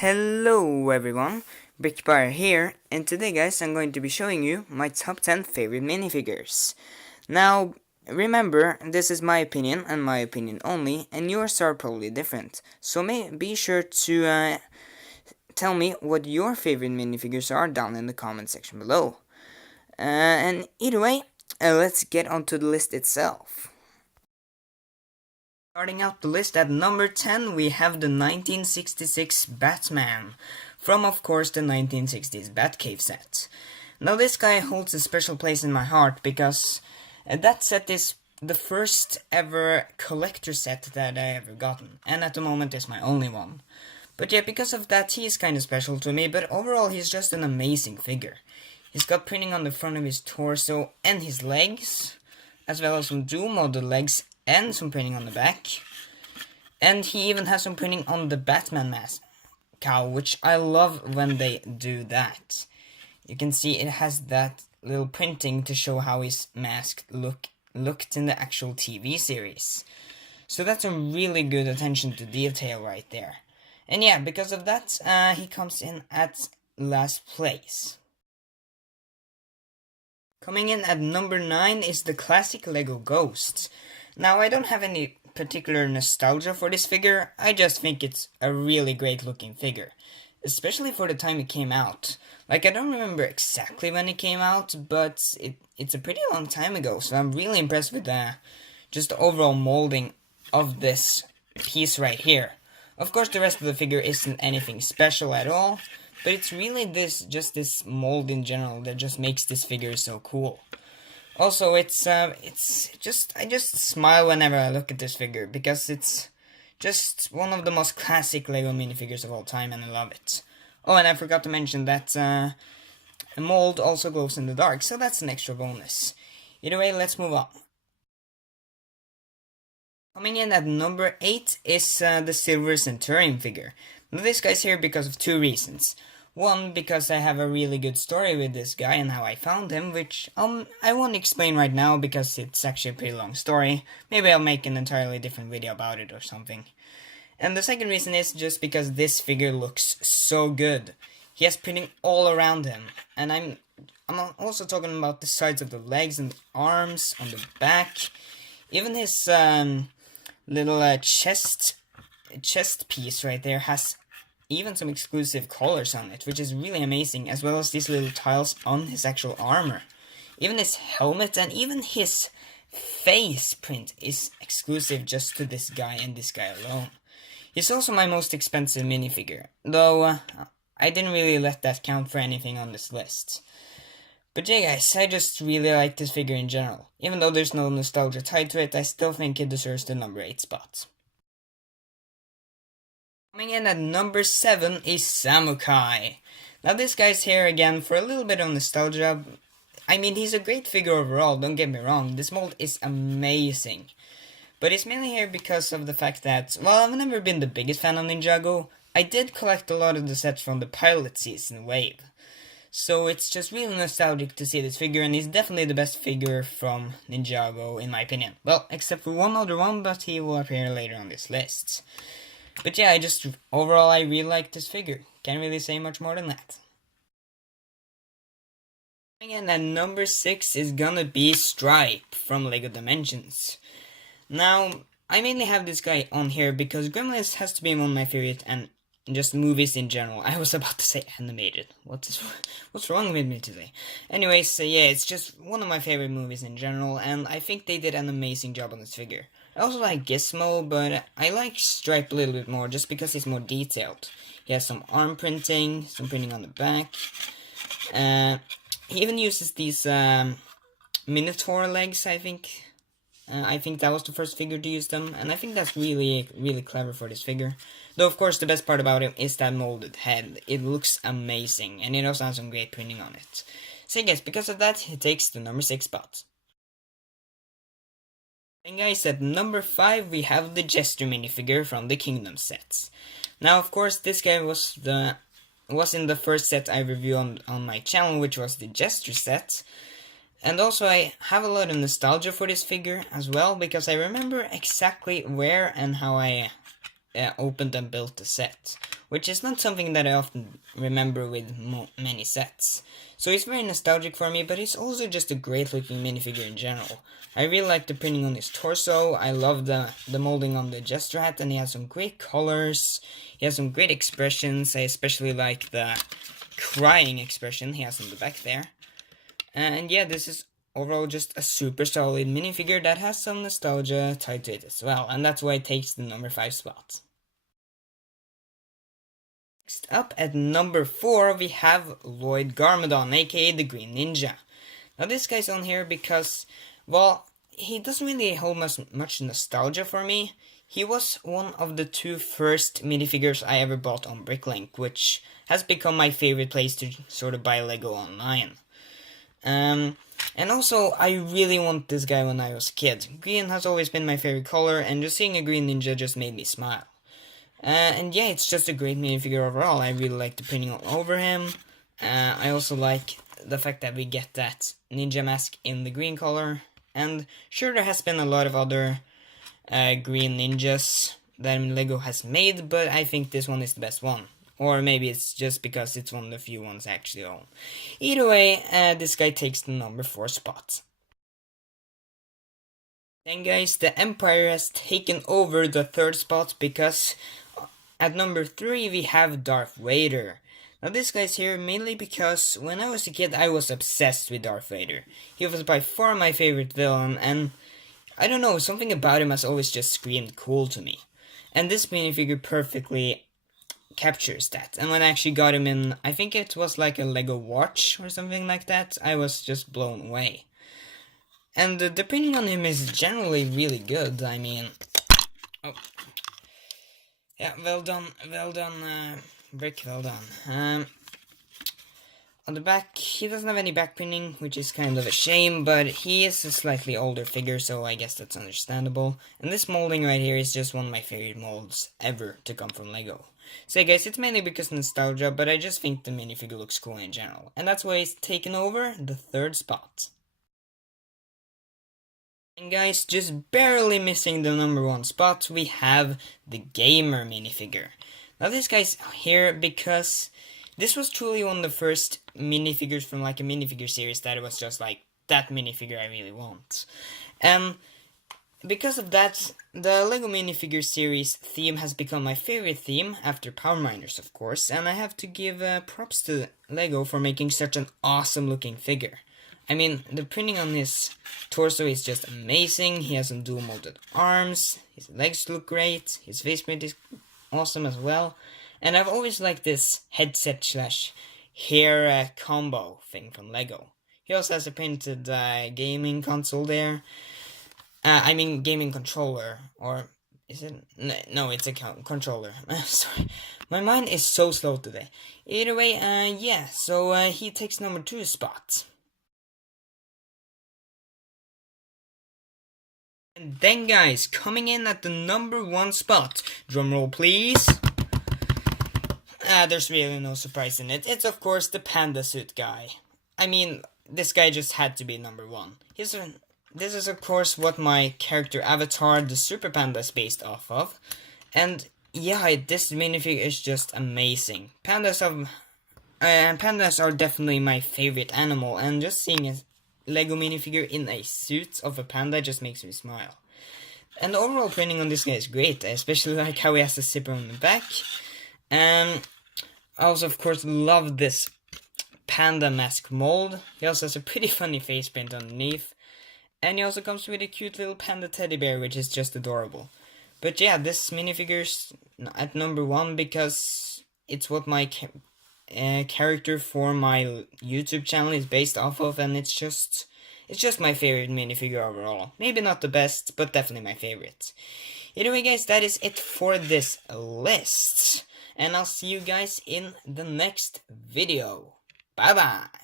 Hello everyone, Brickbar here, and today guys I'm going to be showing you my top 10 favorite minifigures. Now, remember, this is my opinion and my opinion only, and yours are probably different, so be sure to tell me what your favorite minifigures are down in the comment section below. And either way, let's get onto the list itself. Starting out the list at number 10, we have the 1966 Batman, from of course the 1960s Batcave set. Now this guy holds a special place in my heart because that set is the first ever collector set that I ever gotten, and at the moment is my only one. But yeah, because of that he is kinda special to me, but overall he's just an amazing figure. He's got printing on the front of his torso and his legs, as well as some dual model legs and some printing on the back. And he even has some printing on the Batman mask cowl, which I love when they do that. You can see it has that little printing to show how his mask looked in the actual TV series. So that's a really good attention to detail right there. And yeah, because of that, he comes in at last place. Coming in at number 9 is the classic Lego Ghost. Now, I don't have any particular nostalgia for this figure, I just think it's a really great looking figure. Especially for the time it came out. Like, I don't remember exactly when it came out, but it's a pretty long time ago, so I'm really impressed with just the overall molding of this piece right here. Of course, the rest of the figure isn't anything special at all, but it's really this mold in general that just makes this figure so cool. Also, I just smile whenever I look at this figure, because it's just one of the most classic Lego minifigures of all time, and I love it. Oh, and I forgot to mention that a mold also glows in the dark, so that's an extra bonus. Either way, let's move on. Coming in at number 8 is the Silver Centurion figure. Now, this guy's here because of two reasons. One, because I have a really good story with this guy and how I found him, which I won't explain right now because it's actually a pretty long story. Maybe I'll make an entirely different video about it or something. And the second reason is just because this figure looks so good. He has printing all around him, and I'm also talking about the sides of the legs and the arms, on the back. Even his little chest piece right there has even some exclusive colors on it, which is really amazing, as well as these little tiles on his actual armor. Even his helmet and even his face print is exclusive just to this guy and this guy alone. He's also my most expensive minifigure, though I didn't really let that count for anything on this list. But yeah guys, I just really like this figure in general. Even though there's no nostalgia tied to it, I still think it deserves the number 8 spot. Coming in at number 7 is Samukai. Now this guy's here again for a little bit of nostalgia. I mean, he's a great figure overall, don't get me wrong, this mold is amazing. But he's mainly here because of the fact that, while I've never been the biggest fan of Ninjago, I did collect a lot of the sets from the pilot season wave. So it's just really nostalgic to see this figure, and he's definitely the best figure from Ninjago in my opinion. Well, except for one other one, but he will appear later on this list. But yeah, overall I really like this figure. Can't really say much more than that. And at number 6 is gonna be Stripe from LEGO Dimensions. Now, I mainly have this guy on here because Gremlins has to be one of my favorite and just movies in general. I was about to say animated. What's wrong with me today? Anyways, yeah, it's just one of my favorite movies in general, and I think they did an amazing job on this figure. I also like Gizmo, but I like Stripe a little bit more just because he's more detailed. He has some arm printing, some printing on the back. He even uses these Minotaur legs, I think. I think that was the first figure to use them, and I think that's really, really clever for this figure. Though, of course, the best part about him is that molded head. It looks amazing, and it also has some great printing on it. So guys, because of that, he takes the number 6 spot. And guys, at number 5, we have the Jester minifigure from the Kingdom sets. Now, of course, this guy was in the first set I reviewed on my channel, which was the Jester set. And also, I have a lot of nostalgia for this figure as well, because I remember exactly where and how I opened and built the set, which is not something that I often remember with many sets. So it's very nostalgic for me, but it's also just a great looking minifigure in general. I really like the printing on his torso, I love the molding on the gesture hat, and he has some great colors, he has some great expressions. I especially like the crying expression he has in the back there. And yeah, this is overall just a super solid minifigure that has some nostalgia tied to it as well, and that's why it takes the number 5 spot. Next up at number 4 we have Lloyd Garmadon, aka the Green Ninja. Now this guy's on here because, well, he doesn't really hold much nostalgia for me. He was one of the 2 first minifigures I ever bought on Bricklink, which has become my favorite place to sort of buy Lego online. And also, I really want this guy when I was a kid. Green has always been my favorite color, and just seeing a green ninja just made me smile. And yeah, it's just a great minifigure overall. I really like the printing all over him. I also like the fact that we get that ninja mask in the green color. And sure, there has been a lot of other green ninjas that Lego has made, but I think this one is the best one. Or maybe it's just because it's one of the few ones I actually own. Either way, this guy takes the number 4 spot. Then guys, the Empire has taken over the 3rd spot because at number 3 we have Darth Vader. Now this guy's here mainly because when I was a kid I was obsessed with Darth Vader. He was by far my favorite villain, and I don't know, something about him has always just screamed cool to me. And this minifigure perfectly captures that. And when I actually got him in, I think it was like a Lego watch or something like that, I was just blown away. And the printing on him is generally really good. I mean, oh, yeah, well done, Brick, well done. On the back, he doesn't have any back printing, which is kind of a shame, but he is a slightly older figure, so I guess that's understandable. And this molding right here is just one of my favorite molds ever to come from Lego. So guys, it's mainly because of nostalgia, but I just think the minifigure looks cool in general. And that's why it's taken over the 3rd spot. And guys, just barely missing the number 1 spot, we have the Gamer minifigure. Now this guy's here because this was truly one of the first minifigures from like a minifigure series that it was just like, that minifigure I really want. And because of that, the Lego minifigure series theme has become my favorite theme, after Power Miners of course, and I have to give props to Lego for making such an awesome looking figure. I mean, the printing on his torso is just amazing, he has some dual molded arms, his legs look great, his face print is awesome as well, and I've always liked this headset slash hair combo thing from Lego. He also has a printed gaming console there. I mean gaming controller, or is it? No, it's a controller. Sorry, my mind is so slow today. Either way, yeah, so he takes number 2 spot. And then guys, coming in at the number 1 spot, drumroll please. There's really no surprise in it. It's of course the panda suit guy. I mean, this guy just had to be number 1. This is of course what my character avatar, the Super Panda, is based off of. And yeah, this minifigure is just amazing. Pandas are definitely my favorite animal, and just seeing a Lego minifigure in a suit of a panda just makes me smile. And the overall printing on this guy is great. I especially like how he has the zipper on the back. And I also of course love this panda mask mold. He also has a pretty funny face paint underneath. And he also comes with a cute little panda teddy bear, which is just adorable. But yeah, this minifigure's at number 1 because it's what my character for my YouTube channel is based off of, and it's just my favorite minifigure overall. Maybe not the best, but definitely my favorite. Anyway guys, that is it for this list. And I'll see you guys in the next video. Bye bye!